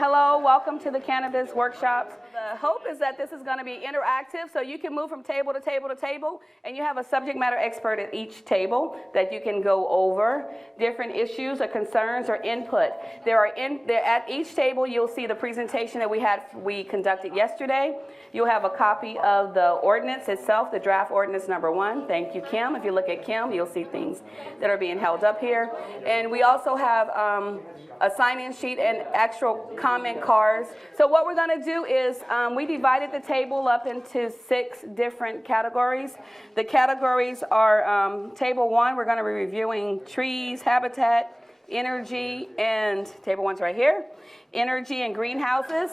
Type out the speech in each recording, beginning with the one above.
Hello, welcome to the Cannabis Workshops. The hope is that this is going to be interactive, so you can move from table to table to table, and you have a subject matter expert at each table that you can go over different issues or concerns or input. At each table, you'll see the presentation that we conducted yesterday. You'll have a copy of the ordinance itself, the draft ordinance number 1. Thank you, Kim. If you look at Kim, you'll see things that are being held up here. And we also have a sign-in sheet and actual comment cards. So what we're going to do is we divided the table up into 6 different categories. The categories are table 1, we're going to be reviewing trees, habitat, energy, and table 1's right here, energy and greenhouses.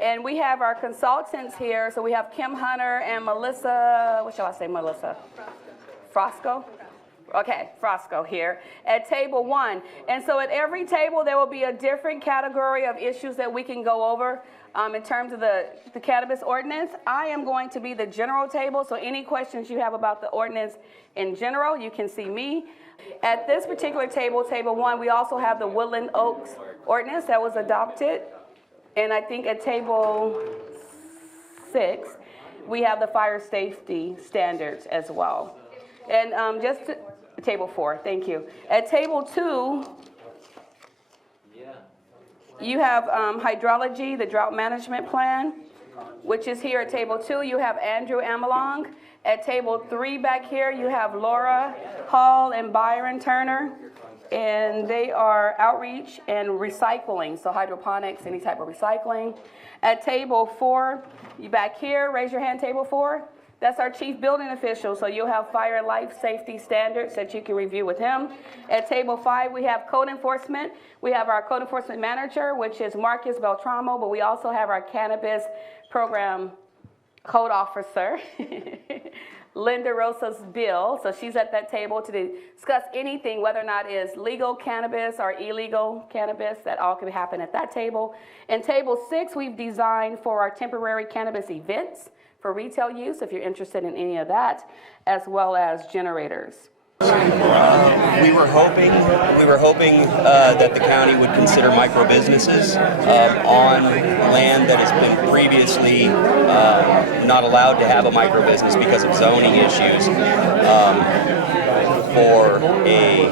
And we have our consultants here. So we have Kim Hunter and Melissa, what shall I say, Melissa? Frosco? Okay, Frosco here at table 1. And so at every table, there will be a different category of issues that we can go over in terms of the cannabis ordinance. I am going to be the general table, so any questions you have about the ordinance in general, you can see me. At this particular table, table 1, we also have the Woodland Oaks ordinance that was adopted. And I think at table 6, we have the fire safety standards as well. And table 4, thank you. At table 2, you have hydrology, the drought management plan, which is here at table 2. You have Andrew Amelong. At table 3 back here, you have Laura Hall and Byron Turner. And they are outreach and recycling, so hydroponics, any type of recycling. At table 4, you back here, raise your hand, table 4. That's our chief building official, so you'll have fire and life safety standards that you can review with him. At table 5, we have code enforcement. We have our code enforcement manager, which is Marcus Beltramo, but we also have our cannabis program code officer, Linda Rosas Bill. So she's at that table to discuss anything, whether or not it is legal cannabis or illegal cannabis. That all can happen at that table. And table 6, we've designed for our temporary cannabis events for retail use, if you're interested in any of that, as well as generators. We were hoping that the county would consider micro businesses on land that has been previously not allowed to have a micro business because of zoning issues. For a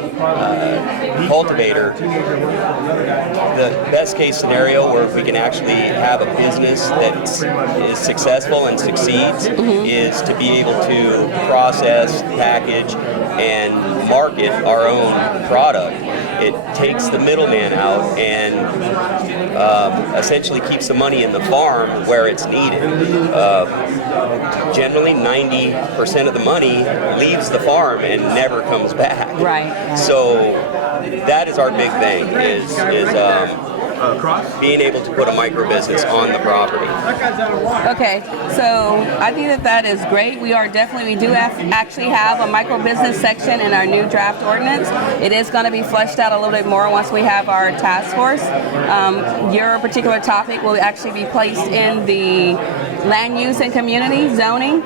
cultivator, the best case scenario where if we can actually have a business that is successful and succeeds is to be able to process, package, and market our own product. It takes the middleman out and essentially keeps the money in the farm where it's needed. Generally, 90% of the money leaves the farm and never comes back. Right. So that is our big thing, is being able to put a micro business on the property. Okay, so I think that is great. We do actually have a micro business section in our new draft ordinance. It is going to be fleshed out a little bit more once we have our task force. Your particular topic will actually be placed in the land use and community zoning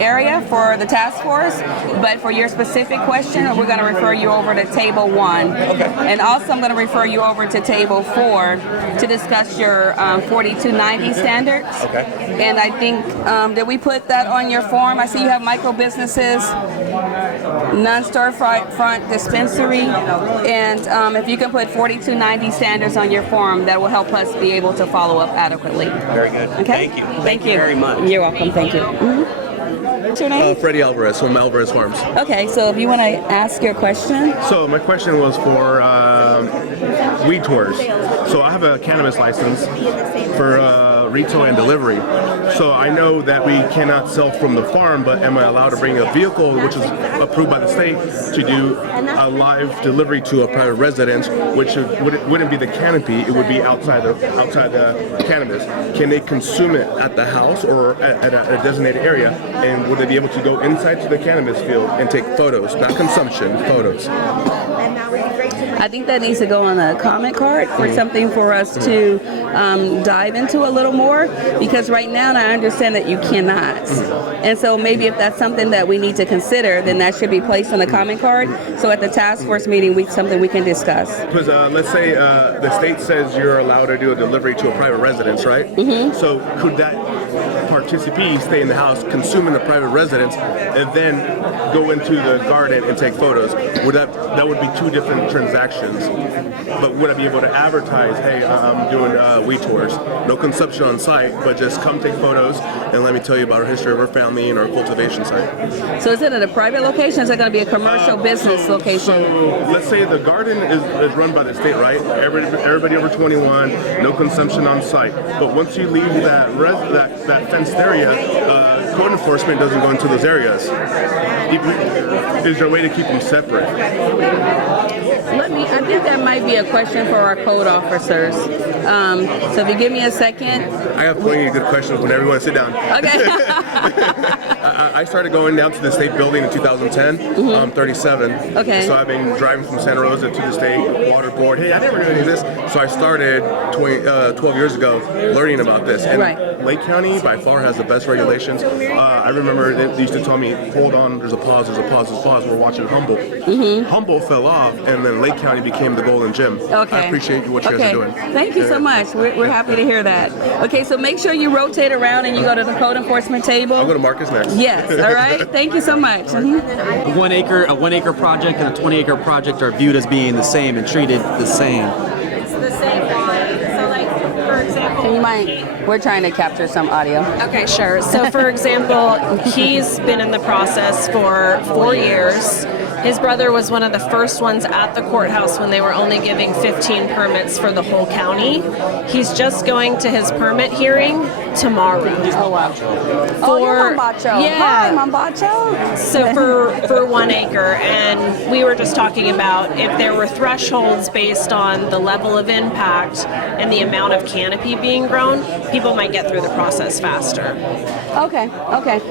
area for the task force, but for your specific question, we're going to refer you over to table 1. Okay. And also I'm going to refer you over to table 4 to discuss your 4290 standards. Okay. And I think, did we put that on your form? I see you have micro businesses, non-storefront dispensary, and if you can put 4290 standards on your form, that will help us be able to follow up adequately. Very good. Okay? Thank you. Thank you very much. You're welcome. Thank you. What's your name? Freddie Alvarez from Alvarez Farms. Okay, so if you want to ask your question. So my question was for weed tours. So I have a cannabis license for retail and delivery. So I know that we cannot sell from the farm, but am I allowed to bring a vehicle, which is approved by the state, to do a live delivery to a private residence, which wouldn't be the canopy, it would be outside the cannabis. Can they consume it at the house or at a designated area? And would they be able to go inside to the cannabis field and take photos, not consumption, photos? I think that needs to go on a comment card for something for us to dive into a little more, because right now I understand that you cannot. And so maybe if that's something that we need to consider, then that should be placed on the comment card. So at the task force meeting, something we can discuss. Because let's say the state says you're allowed to do a delivery to a private residence, right? Mm-hmm. So could that participant stay in the house, consume in the private residence, and then go into the garden and take photos? That would be two different transactions. But would I be able to advertise, hey, I'm doing weed tours, no consumption on site, but just come take photos and let me tell you about our history of our family and our cultivation site? So is it at a private location, or is it going to be a commercial business location? So let's say the garden is run by the state, right? Everybody over 21, no consumption on site. But once you leave that fenced area, code enforcement doesn't go into those areas. Is there a way to keep them separate? I think that might be a question for our code officers. So if you give me a second. I have plenty of good questions whenever you want to sit down. Okay. I started going down to the state building in 2010. Mm-hmm. I'm 37. Okay. So I've been driving from Santa Rosa to the state water board. Hey, I never knew any of this. So I started 12 years ago learning about this. And right. Lake County by far has the best regulations. I remember they used to tell me, hold on, there's a pause, we're watching Humboldt. Mm-hmm. Humboldt fell off, and then Lake County became the golden gem. Okay. I appreciate what you guys are doing. Thank you so much. We're happy to hear that. Okay, so make sure you rotate around and you go to the code enforcement table. I'll go to Marcus next. Yes, all right. Thank you so much. Mm-hmm. A 1 acre project and a 20 acre project are viewed as being the same and treated the same. It's the same one. So like, for example, We're trying to capture some audio. Okay, sure. So for example, he's been in the process for 4 years. His brother was one of the first ones at the courthouse when they were only giving 15 permits for the whole county. He's just going to his permit hearing tomorrow. Oh, wow. You're Mambacho. Yeah. Hi, Mambacho. So for 1 acre, and we were just talking about if there were thresholds based on the level of impact and the amount of canopy being grown, people might get through the process faster. Okay.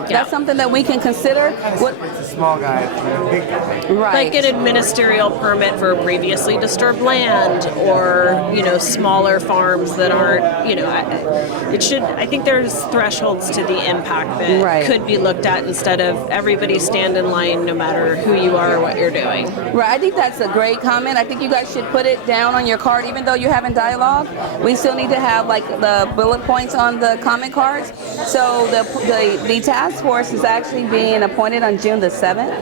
That's something that we can consider. What? It's a small guy, it's a big guy. Right. Like an ministerial permit for previously disturbed land, or smaller farms that aren't. I think there's thresholds to the impact that could be looked at instead of everybody stand in line no matter who you are or what you're doing. Right. I think that's a great comment. I think you guys should put it down on your card, even though you're having dialogue. We still need to have like the bullet points on the comment cards. So the task force is actually being appointed on June the 7th.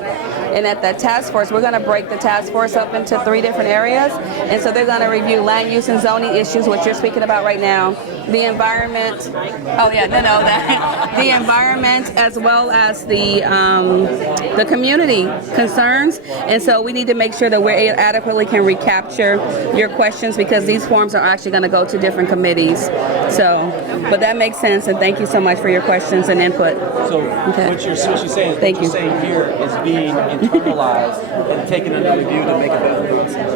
And at that task force, we're going to break the task force up into 3 different areas. And so they're going to review land use and zoning issues, which you're speaking about right now, the environment. The environment, as well as the community concerns. And so we need to make sure that we adequately can recapture your questions, because these forms are actually going to go to different committees. But that makes sense, and thank you so much for your questions and input. So what you're saying is Thank what you're you. saying here is being internalized and taken under review to make a better process.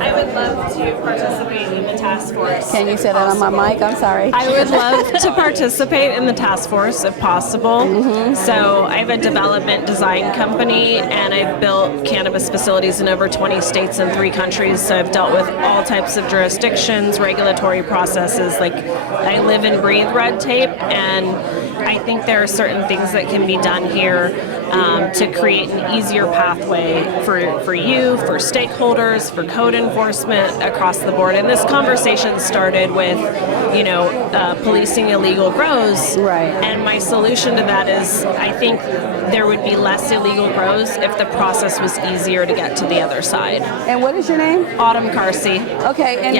I would love to participate in the task force. Can you say that on my mic? I'm sorry. I would love to participate in the task force if possible. Mm-hmm. So I have a development design company, and I've built cannabis facilities in over 20 states and 3 countries. So I've dealt with all types of jurisdictions, regulatory processes. Like, I live and breathe red tape, and I think there are certain things that can be done here to create an easier pathway for you, for stakeholders, for code enforcement across the board. And this conversation started with, policing illegal grows. Right. And my solution to that is, I think there would be less illegal grows if the process was easier to get to the other side. And what is your name? Autumn Carsey. Okay, and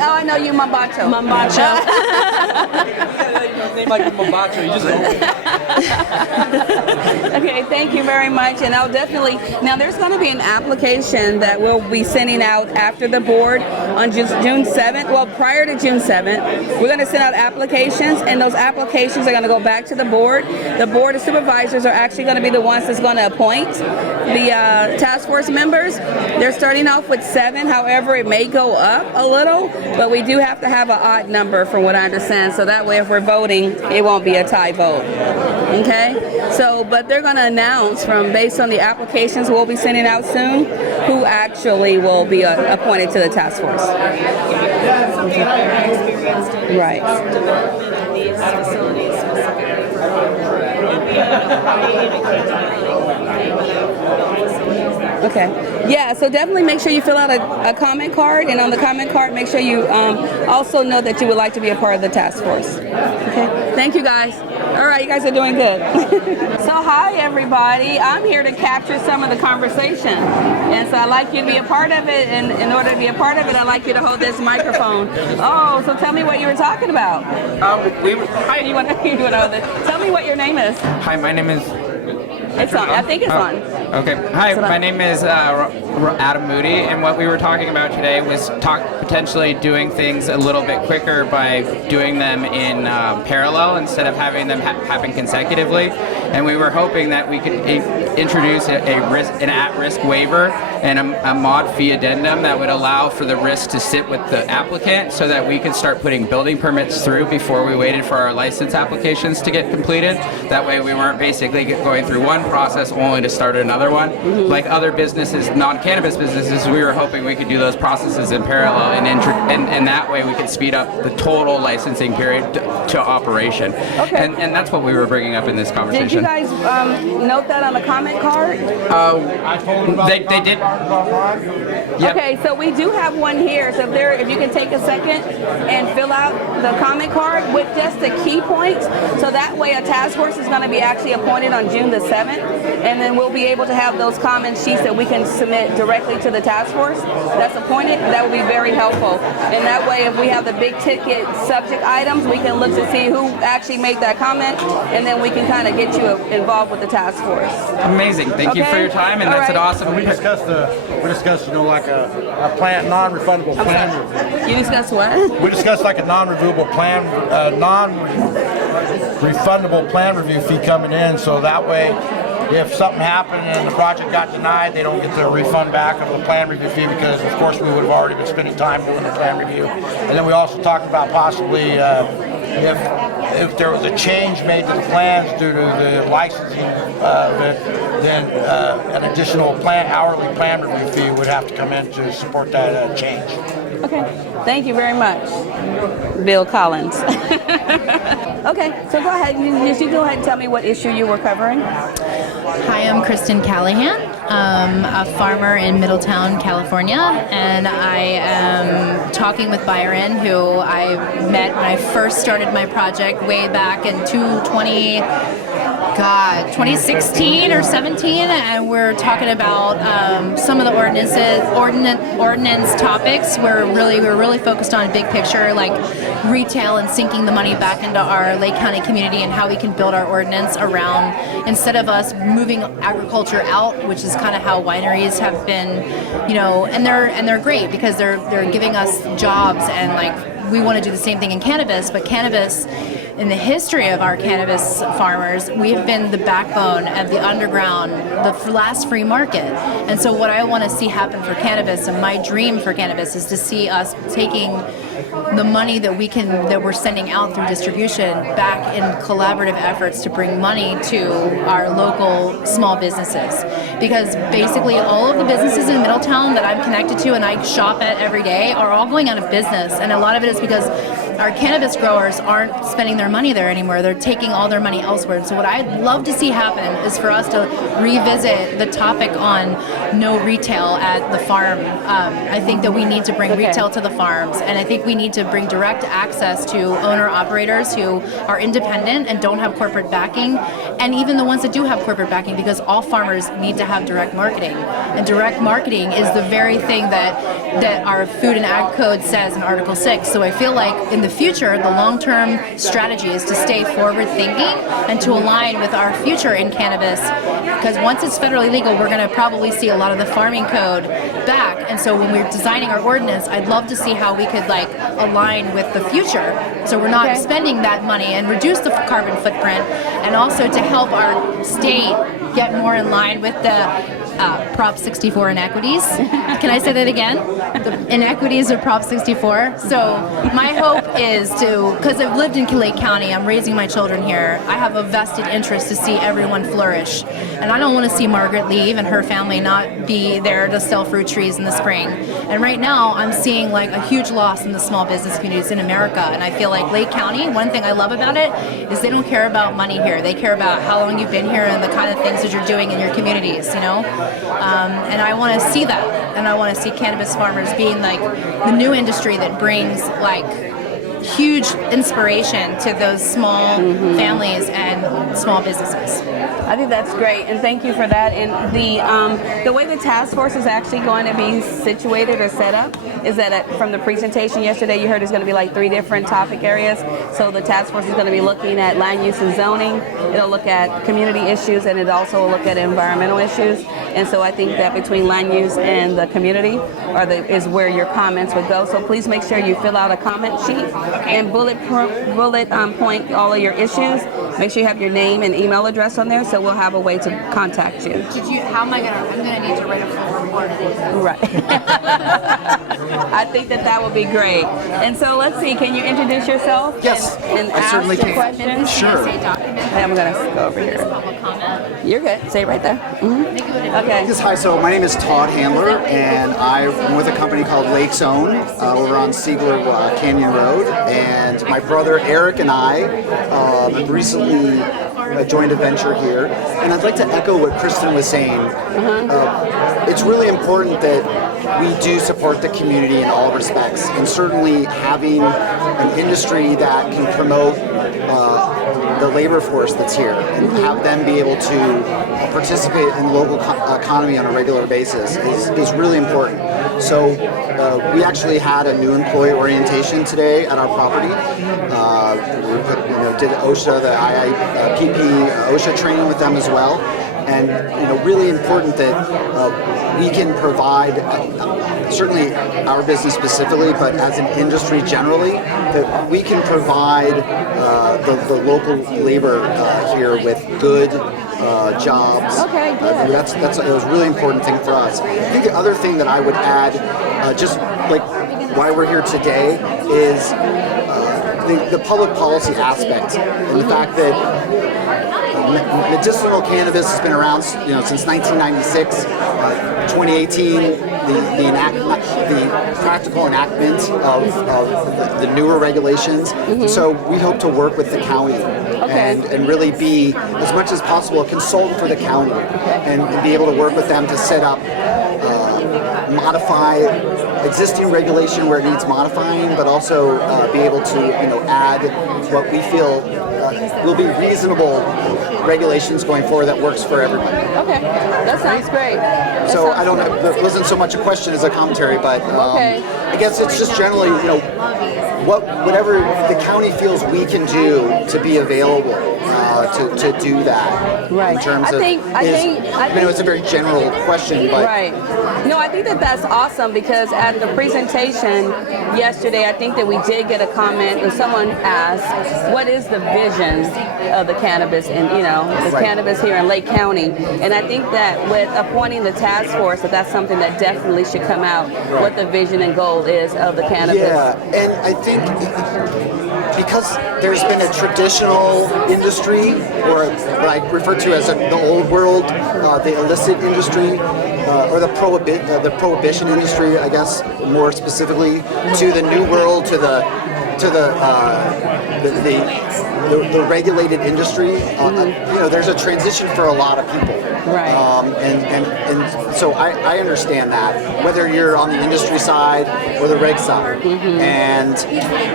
I know you, Mambacho. Mambacho. Name like Mambacho, you just open. Okay, thank you very much. And I'll definitely, now there's going to be an application that we'll be sending out after the board on June 7th. Well, prior to June 7th, we're going to send out applications, and those applications are going to go back to the board. The board of supervisors are actually going to be the ones that's going to appoint the task force members. They're starting off with 7. However, it may go up a little, but we do have to have an odd number from what I understand. So that way, if we're voting, it won't be a tie. tie vote. Okay? So, but they're going to announce based on the applications we'll be sending out soon, who actually will be appointed to the task force. Right. Development of these facilities specifically for Okay. Yeah, so definitely make sure you fill out a comment card, and on the comment card, make sure you also know that you would like to be a part of the task force. Okay. Thank you, guys. All right, you guys are doing good. So hi, everybody. I'm here to capture some of the conversation, and so I'd like you to be a part of it, and in order to be a part of it, I'd like you to hold this microphone. Oh, so tell me what you were talking about. Hi, you want to hold this? Tell me what your name is. Hi, my name is... It's on. I think it's on. Okay. Hi, my name is Adam Moody, and what we were talking about today was potentially doing things a little bit quicker by doing them in parallel instead of having them happen consecutively. And we were hoping that we could introduce an at-risk waiver and a mod fee addendum that would allow for the risk to sit with the applicant so that we could start putting building permits through before we waited for our license applications to get completed. That way we weren't basically going through one process only to start another one. Mm-hmm. Like other businesses, non-cannabis businesses, we were hoping we could do those processes in parallel, and that way we could speed up the total licensing period to operation. Okay. And that's what we were bringing up in this conversation. Did you guys note that on the comment card? They did. Yep. Okay, so we do have one here. So if you can take a second and fill out the comment card with just the key points, so that way a task force is going to be actually appointed on June the 7th, and then we'll be able to have those comment sheets that we can submit directly to the task force that's appointed. That will be very helpful. And that way, if we have the big ticket subject items, we can look to see who actually made that comment, and then we can kind of get you involved with the task force. Amazing. Thank you for your time, and that's an awesome. We discussed, like a plan, non-refundable plan review. You discussed what? We discussed like a non-refundable plan review fee coming in, so that way, if something happened and the project got denied, they don't get the refund back of the plan review fee because, of course, we would have already been spending time doing the plan review. And then we also talked about possibly if there was a change made to the plans due to the licensing, then an additional hourly plan review fee would have to come in to support that change. Okay, thank you very much, Bill Collins. Okay, so go ahead. You go ahead and tell me what issue you were covering. Hi, I'm Kristen Callahan. I'm a farmer in Middletown, California, and I am talking with Byron, who I met when I first started my project way back in 2016 or 17, and we're talking about some of the ordinance topics. We're really focused on big picture, like retail and sinking the money back into our Lake County community and how we can build our ordinance around, instead of us moving agriculture out, which is kind of how wineries have been, and they're great because they're giving us jobs, and like we want to do the same thing in cannabis, but cannabis, in the history of our cannabis farmers, we have been the backbone of the underground, the last free market. And so what I want to see happen for cannabis, and my dream for cannabis, is to see us taking the money that we're sending out through distribution back in collaborative efforts to bring money to our local small businesses. Because basically all of the businesses in Middletown that I'm connected to and I shop at every day are all going out of business. And a lot of it is because our cannabis growers aren't spending their money there anymore. They're taking all their money elsewhere. And so what I'd love to see happen is for us to revisit the topic on no retail at the farm. I think that we need to bring retail to the farms, and I think we need to bring direct access to owner-operators who are independent and don't have corporate backing, and even the ones that do have corporate backing, because all farmers need to have direct marketing. And direct marketing is the very thing that our Food and Ag Code says in Article 6. So I feel like in the future, the long-term strategy is to stay forward-thinking and to align with our future in cannabis, because once it's federally legal, we're going to probably see a lot of the farming code back. And so when we're designing our ordinance, I'd love to see how we could align with the future, so we're not spending that money and reduce the carbon footprint, and also to help our state get more in line with the Prop 64 inequities. Can I say that again? The inequities of Prop 64. So my hope is to, because I've lived in Lake County, I'm raising my children here, I have a vested interest to see everyone flourish. And I don't want to see Margaret leave and her family not be there to sell fruit trees in the spring. And right now I'm seeing like a huge loss in the small business communities in America. And I feel like Lake County, one thing I love about it is they don't care about money here. They care about how long you've been here and the kind of things that you're doing in your communities, you know? And I want to see that. And I want to see cannabis farmers being like the new industry that brings like huge inspiration to those small families and small businesses. I think that's great, and thank you for that. And the way the task force is actually going to be situated or set up is that from the presentation yesterday, you heard there's going to be like 3 different topic areas. So the task force is going to be looking at land use and zoning. It'll look at community issues, and it also will look at environmental issues. And so I think that between land use and the community is where your comments would go. So please make sure you fill out a comment sheet and bullet point all of your issues. Make sure you have your name and email address on there, so we'll have a way to contact you. How am I gonna? I'm gonna need to write a full report. Right. I think that would be great. And so let's see. Can you introduce yourself? Yes, and I ask certainly your can. questions? Sure. I'm gonna go over here. You're good. Stay right there. Okay. Yes, hi. So my name is Todd Handler, and I'm with a company called Lake Zone over on Siegler Canyon Road. And my brother Eric and I recently joined a venture here. And I'd like to echo what Kristen was saying. It's really important that we do support the community in all respects, and certainly having an industry that can promote the labor force that's here and have them be able to participate in the local economy on a regular basis is really important. So we actually had a new employee orientation today at our property. We did OSHA, the IIPP OSHA training with them as well. And really important that we can provide, certainly our business specifically, but as an industry generally, that we can provide the local labor here with good jobs. Okay, good. That's it was a really important thing for us. I think the other thing that I would add, just like why we're here today, is the public policy aspect and the fact that medicinal cannabis has been around, since 1996. 2018, the practical enactment of the newer regulations. So we hope to work with the county and really be, as much as possible, a consultant for the county and be able to work with them to set up, modify existing regulation where it needs modifying, but also be able to add what we feel will be reasonable regulations going forward that works for everybody. Okay, that sounds great. So I don't know, it wasn't so much a question as a commentary, but I guess it's just generally, whatever the county feels we can do to be available to do that. Right. In terms I think it's a very general question, but right. No, I think that's awesome, because at the presentation yesterday, I think that we did get a comment, and someone asked, what is the vision of the cannabis cannabis here in Lake County? And I think that with appointing the task force, that's something that definitely should come out, what the vision and goal is of the cannabis. Yeah, and I think because there's been a traditional industry, or what I refer to as the old world, the illicit industry, or the prohibition industry, I guess, more specifically, to the new world, to the regulated industry. There's a transition for a lot of people. Right. And so I understand that, whether you're on the industry side or the reg side. And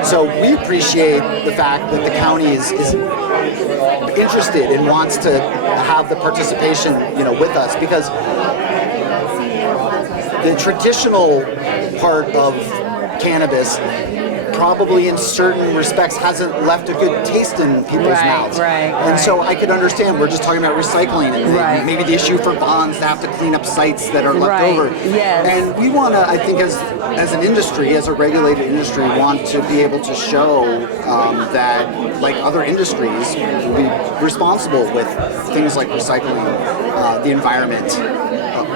so we appreciate the fact that the county is interested and wants to have the participation, with us, because the traditional part of cannabis probably in certain respects hasn't left a good taste in people's mouths. And so I could understand, we're just talking about recycling and maybe the issue for bonds to have to clean up sites that are left over. Yes. And we want to, I think as an industry, as a regulated industry, want to be able to show that, like other industries, we'll be responsible with things like recycling, the environment,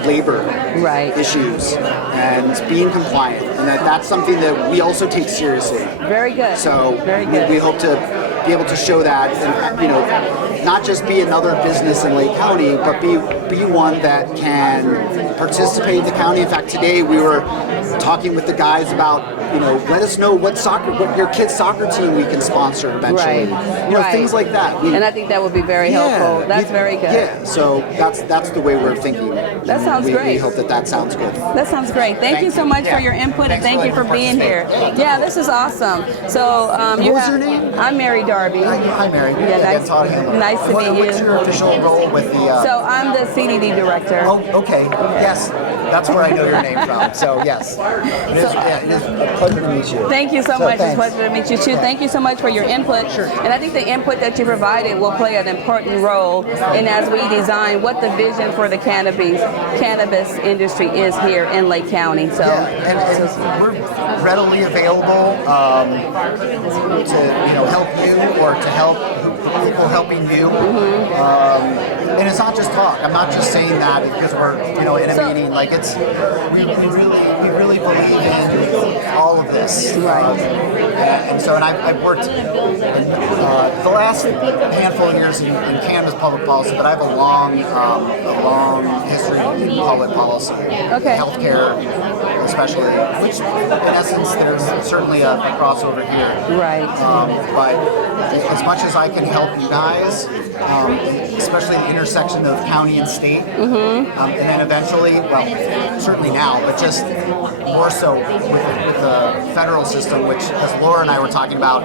labor Right. issues and being compliant, and that's something that we also take seriously. Very good. So Very good. we hope to be able to show that, and not just be another business in Lake County, but be one that can participate in the county. In fact, today we were talking with the guys about, let us know what your kid's soccer team we can sponsor eventually. Right. Things like that. And I think that would be very helpful. That's very good. Yeah, so that's the way we're thinking. That sounds we, great. We hope that sounds good. That sounds great. Thank you so much for your input, and thank you for being here. Yeah, this is awesome. So What was your name? I'm Mary Darby. Hi, Mary. Yeah, nice, Todd Handler. nice to meet you. What's your official role with the? So I'm the CDD director. Oh, okay. Yes, that's where I know your name from. So yes, it is a pleasure to meet you. Thank you so much. It's a thanks. pleasure to meet you too. Thank you so much for your input. Sure. And I think the input that you provided will play an important role in as we design what the vision for the cannabis industry is here in Lake County. So and we're readily available to help you or to help people helping you. And it's not just talk. I'm not just saying that because we're in a meeting. Like we really believe in all of this. Right. And I've worked in the last handful of years in cannabis public policy, but I have a long history in public policy. Okay. Healthcare, especially, which in essence there's certainly a crossover here. Right. But as much as I can help you guys, especially the intersection of county and state, and then eventually, well, certainly now, but just more so with the federal system, which, as Laura and I were talking about,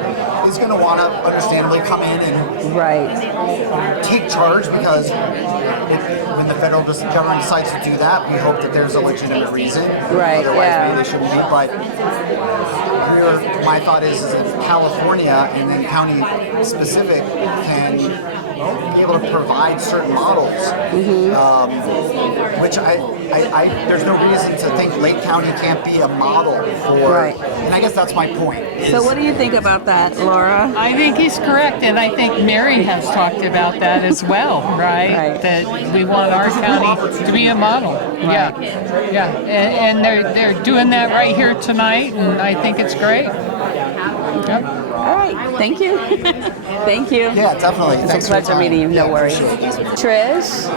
is going to want to understandably come in and take charge, because when the federal government decides to do that, we hope that there's a legitimate reason. Right. Otherwise, maybe they shouldn't be. But my thought is if California and then county specific can be able to provide certain models, which there's no reason to think Lake County can't be a model for. Right. And I guess that's my point. So what do you think about that, Laura? I think he's correct, and I think Mary has talked about that as well, right? That we want our county to be a model. Yeah, yeah, and they're doing that right here tonight, and I think it's great. Yep. All right. Thank you. Thank you. Yeah, definitely. It's a pleasure meeting you. No worries. Trish,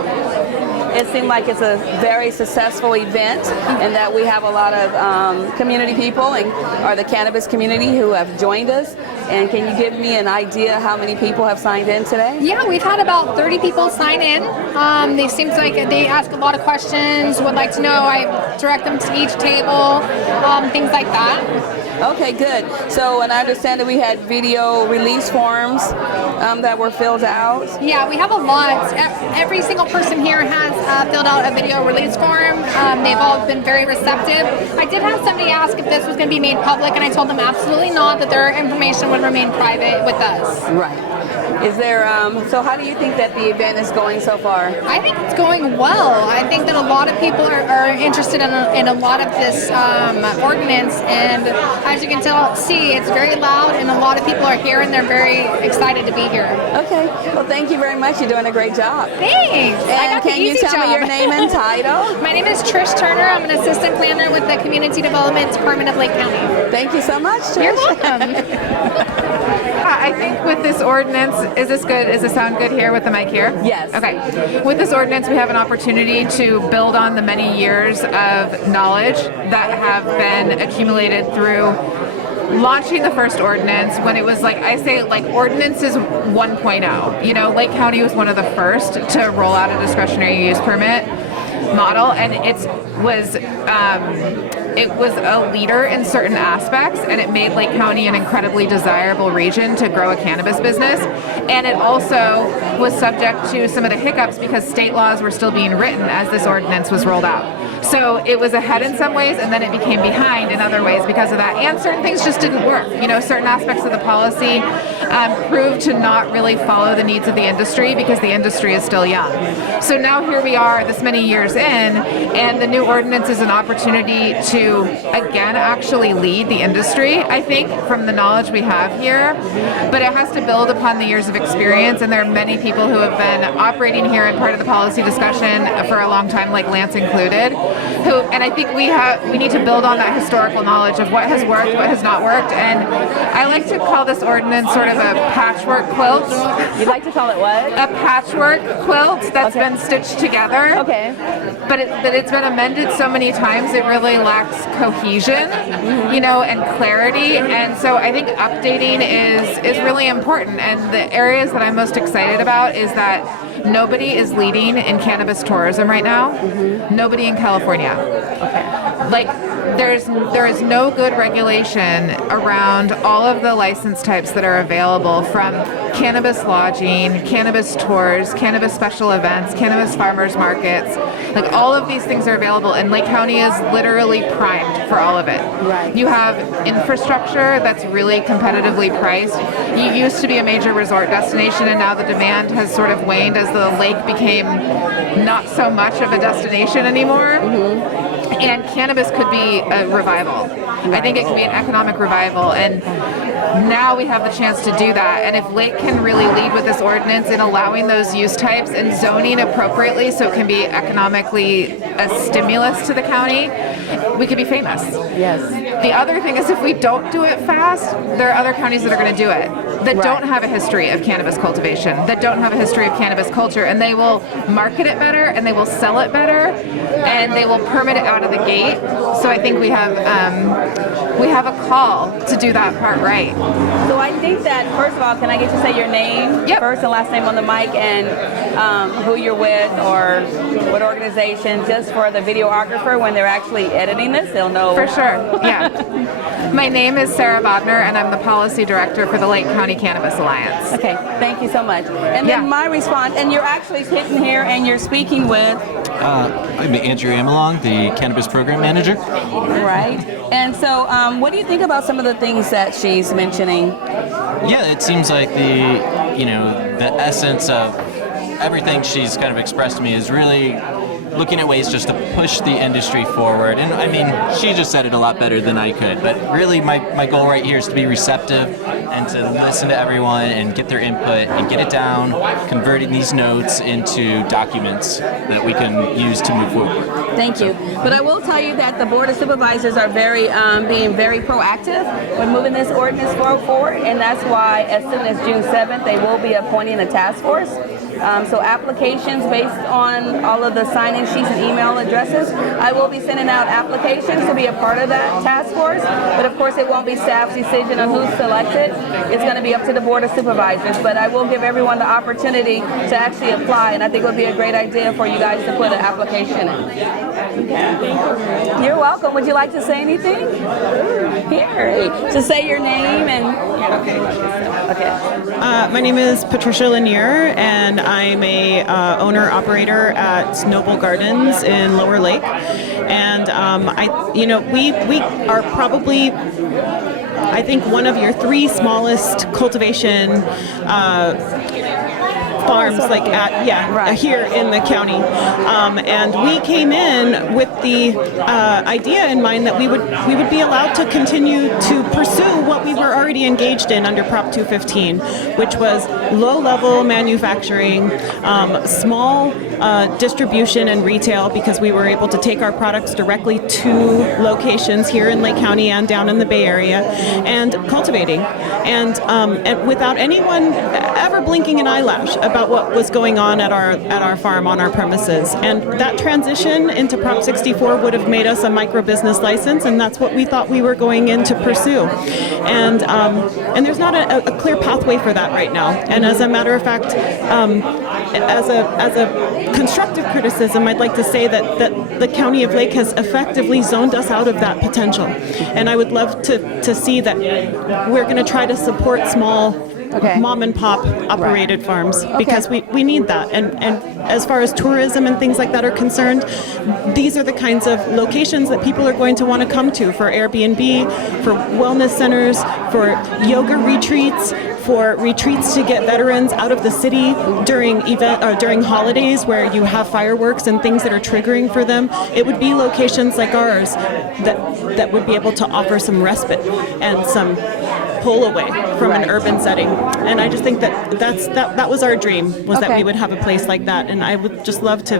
it seemed like it's a very successful event, and that we have a lot of community people or the cannabis community who have joined us. And can you give me an idea how many people have signed in today? Yeah, we've had about 30 people sign in. They seem like they ask a lot of questions, would like to know. I direct them to each table, things like that. Okay, good. So, and I understand that we had video release forms that were filled out. Yeah, we have a lot. Every single person here has filled out a video release form. They've all been very receptive. I did have somebody ask if this was going to be made public, and I told them absolutely not, that their information would remain private with us. Right. Is there, so how do you think that the event is going so far? I think it's going well. I think that a lot of people are interested in a lot of this ordinance, and as you can see, it's very loud, and a lot of people are here, and they're very excited to be here. Okay. Well, thank you very much. You're doing a great job. Thanks. And can you tell me your name and title? My name is Trish Turner. I'm an assistant planner with the Community Development Department of Lake County. Thank you so much, Trish. You're welcome. I think with this ordinance, is this good? Does it sound good here with the mic here? Yes. Okay. With this ordinance, we have an opportunity to build on the many years of knowledge that have been accumulated through launching the first ordinance, when it was ordinances 1.0. Lake County was one of the first to roll out a discretionary use permit model, and it was a leader in certain aspects, and it made Lake County an incredibly desirable region to grow a cannabis business. And it also was subject to some of the hiccups because state laws were still being written as this ordinance was rolled out. So it was ahead in some ways, and then it became behind in other ways because of that. And certain things just didn't work. You know, certain aspects of the policy proved to not really follow the needs of the industry because the industry is still young. So now here we are this many years in, and the new ordinance is an opportunity to, again, actually lead the industry, I think, from the knowledge we have here. But it has to build upon the years of experience, and there are many people who have been operating here and part of the policy discussion for a long time, like Lance included, and I think we need to build on that historical knowledge of what has worked, what has not worked, and I like to call this ordinance sort of a patchwork quilt. You'd like to call it what? A patchwork quilt that's been stitched together. Okay. But it's been amended so many times it really lacks cohesion, you know, and clarity. And so I think updating is really important. And the areas that I'm most excited about is that nobody is leading in cannabis tourism right now. Nobody in California. Okay. Like there is no good regulation around all of the license types that are available, from cannabis lodging, cannabis tours, cannabis special events, cannabis farmers markets. Like all of these things are available, and Lake County is literally primed for all of it. Right. You have infrastructure that's really competitively priced. You used to be a major resort destination, and now the demand has sort of waned as the lake became not so much of a destination anymore. And cannabis could be a revival. I think it could be an economic revival, and now we have the chance to do that. And if Lake can really lead with this ordinance in allowing those use types and zoning appropriately so it can be economically a stimulus to the county, we could be famous. Yes. The other thing is, if we don't do it fast, there are other counties that are going to do it that don't have a history of cannabis cultivation, that don't have a history of cannabis culture, and they will market it better, and they will sell it better, and they will permit it out of the gate. So I think we have a call to do that part right. So I think that, first of all, can I get you to say your name, first and last name on the mic, and who you're with or what organization, just for the videographer when they're actually editing this, they'll know. For sure, yeah. My name is Sarah Bodner, and I'm the policy director for the Lake County Cannabis Alliance. Okay, thank you so much. And then my response, and you're actually sitting here and you're speaking with? I'm Andrew Amelong, the Cannabis Program Manager. Right. And so what do you think about some of the things that she's mentioning? Yeah, it seems like the essence of everything she's kind of expressed to me is really looking at ways just to push the industry forward. And I mean, she just said it a lot better than I could, but really my goal right here is to be receptive and to listen to everyone and get their input and get it down, converting these notes into documents that we can use to move forward. Thank you. But I will tell you that the Board of Supervisors are being very proactive with moving this ordinance forward, and that's why as soon as June 7th, they will be appointing a task force. So applications based on all of the sign-in sheets and email addresses, I will be sending out applications to be a part of that task force, but of course it won't be staff's decision on who's selected. It's going to be up to the Board of Supervisors, but I will give everyone the opportunity to actually apply, and I think it would be a great idea for you guys to put an application in. Okay. You're welcome. Would you like to say anything? Here. To say your name and... Okay. My name is Patricia Lanier, and I'm a owner-operator at Noble Gardens in Lower Lake. And we are probably, I think, one of your 3 smallest cultivation farms, here in the county, and we came in with the idea in mind that we would be allowed to continue to pursue what we were already engaged in under Prop 215, which was low-level manufacturing, small distribution and retail, because we were able to take our products directly to locations here in Lake County and down in the Bay Area, and cultivating, and without anyone ever blinking an eyelash about what was going on at our farm on our premises. And that transition into Prop 64 would have made us a micro business license, and that's what we thought we were going in to pursue. And there's not a clear pathway for that right now. And as a matter of fact, as a constructive criticism, I'd like to say that the County of Lake has effectively zoned us out of that potential. And I would love to see that we're going to try to support small mom and pop operated farms, because we need that. And as far as tourism and things like that are concerned, these are the kinds of locations that people are going to want to come to for Airbnb, for wellness centers, for yoga retreats, for retreats to get veterans out of the city during during holidays where you have fireworks and things that are triggering for them. It would be locations like ours that would be able to offer some respite and some pull away from an urban setting. And I just think that was our dream, was that we would have a place like that. And I would just love to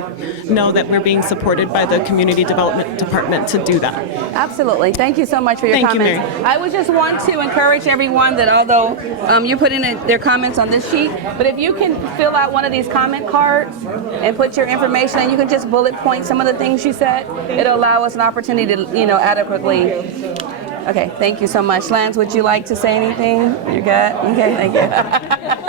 know that we're being supported by the Community Development Department to do that. Absolutely. Thank you so much for your Thank you, comments. Mary. I would just want to encourage everyone that although you put in their comments on this sheet, but if you can fill out one of these comment cards and put your information, and you can just bullet point some of the things you said, it'll allow us an opportunity to, adequately. Okay, thank you so much. Lance, would you like to say anything? You're good? Okay, thank you.